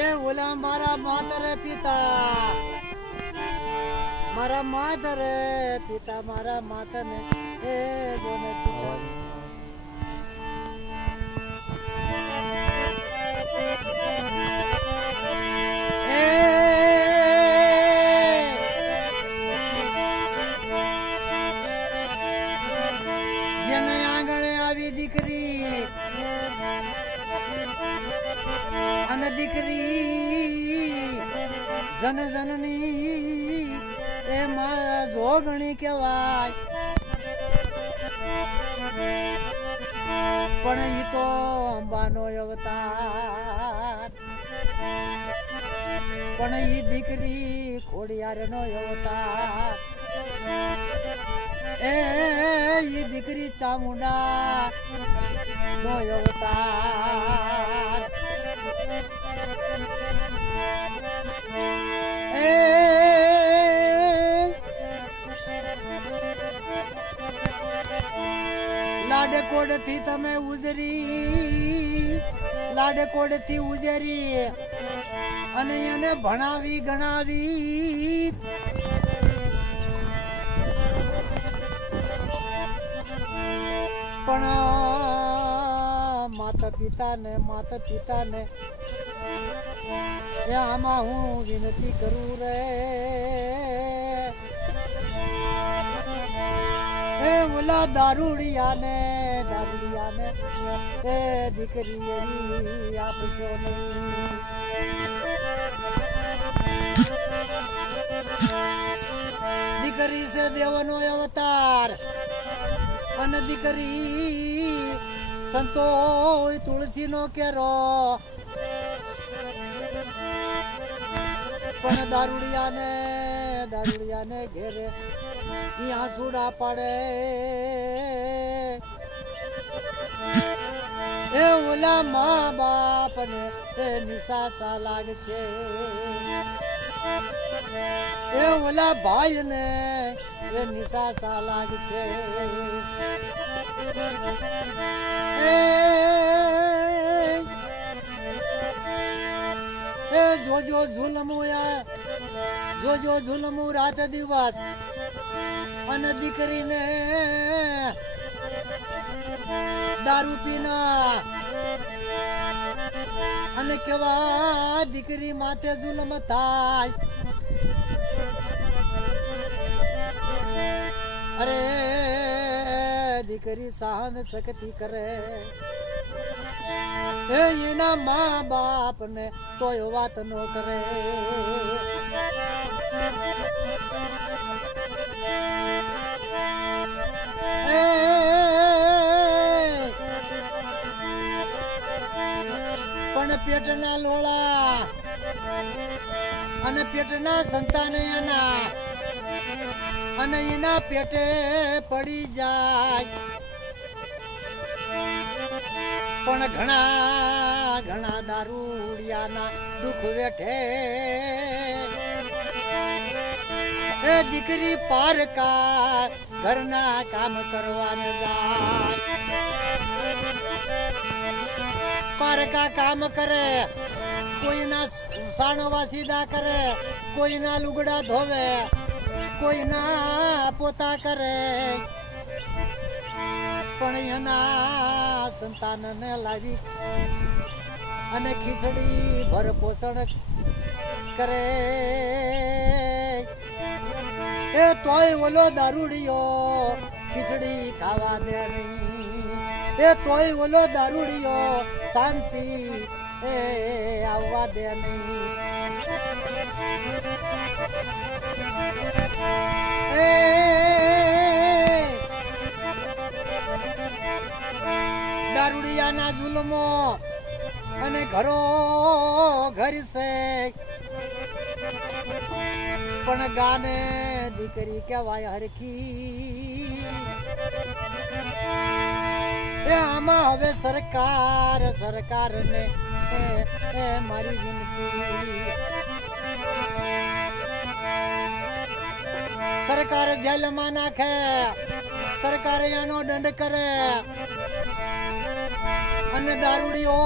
એ ઓલા મારા માતર પિતા, મારા માતર પિતા, મારા માતર ને એ ગોને પિતા. જેને આંગણે આવી દીકરી અને દીકરી જન જનની એ માં જોગણી કહેવાય. પણ ઈ તો અંબાનો અવતાર, પણ ઈ દીકરી ખોડિયારનો અવતાર. એ ઈ દીકરી ચામુંડા નો અવતાર. લાડકોડ થી તમે ઉજરી, લાડકોડ થી ઉજરી અને એને ભણાવી ગણાવી. પણ માતા પિતા ને એ આમાં હું વિનંતી કરું રે. એ ઓલા દારૂડિયા ને એ દીકરી એવી આપશો નહીં. દીકરી છે દેવનો અવતાર અને દીકરી સંતો તુલસી નો કેરો. પણ દારૂડિયા ને ઘેરે ત્યાં સુડા પડે. એ ઓલા મા બાપ ને એ નિશાસા લાગશે. એ ઓલા ભાઈ ને એ નિશાસા લાગશે. એ જોજો ઝુલમું રાત દિવસ અને દીકરીને દારૂ પીના અને કેવા દીકરી માથે જુલમ થાય. અરે દીકરી સહન શક્તિ કરે એના મા બાપ ને તોય વાત નો કરે. પણ પેટના લોળા અને પેટના સંતાન એના અને એના પેટે પડી જાય. પણ ઘણા દારૂડિયાના દુઃખ વેઠે એ દીકરી પારકા ઘરના કામ કરવાને જાય. પારકા કામ કરે, કોઈના સાણવા સીધા કરે, કોઈના લુગડા ધોવે, કોઈના પોતા કરે. પણ એના સંતાનને લાવી અને ખીચડી ભર પોષણ કરે. એ તોય ઓલો દારૂડિયો ખીચડી ખાવા દે નહીં. એ તોય ઓલો દારૂડિયો શાંતિ એ આવવા દે નહીં. દારૂડિયાના જુલમો અને ઘરો ઘર છે. પણ ગાને દીકરી કહેવાય હરખી. એ આમાં હવે સરકાર ને મારી વિનંતી. સરકાર જેલમાં નાખે, સરકાર એનો દંડ કરે અને દારૂડીઓ